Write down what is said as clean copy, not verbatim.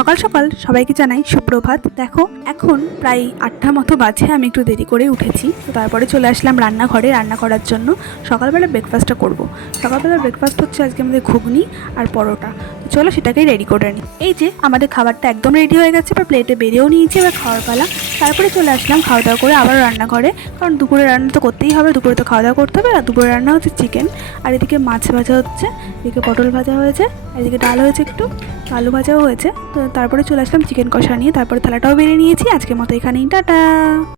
সকাল সকাল সবাইকে জানাই সুপ্রভাত। দেখো এখন প্রায় 8টার মতো বাজে, আমি একটু দেরি করে উঠেছি। তো তারপরে চলে আসলাম রান্নাঘরে রান্না করার জন্য। সকালবেলা ব্রেকফাস্টটা করব। সকালবেলা ব্রেকফাস্ট হচ্ছে আজকে আমাদের ঘুগনি আর পরোটা। তো চলো সেটাকেই রেডি করে নিই। এই যে আমাদের খাবারটা একদম রেডি হয়ে গেছে, এবার প্লেটে বেরিয়েও নিয়েছি, এবার খাওয়ার পালা। তারপরে চলে আসলাম খাওয়া দাওয়া করে আবার রান্নাঘরে, কারণ দুপুরে রান্না তো করতেই হবে, দুপুরে তো খাওয়া দাওয়া করতে হবে। আর দুপুরে রান্না হচ্ছে চিকেন, আর এদিকে মাছ ভাজা হচ্ছে, এদিকে পটল ভাজা হয়েছে, আর এদিকে ডাল হয়েছে, একটু আলু ভাজাও হয়েছে। তো তারপরে চলে আসলাম চিকেন কষা নিয়ে, তারপরে থালাটাও বেরিয়ে নিয়েছি। আজকের মতো এখানেই, টাটা।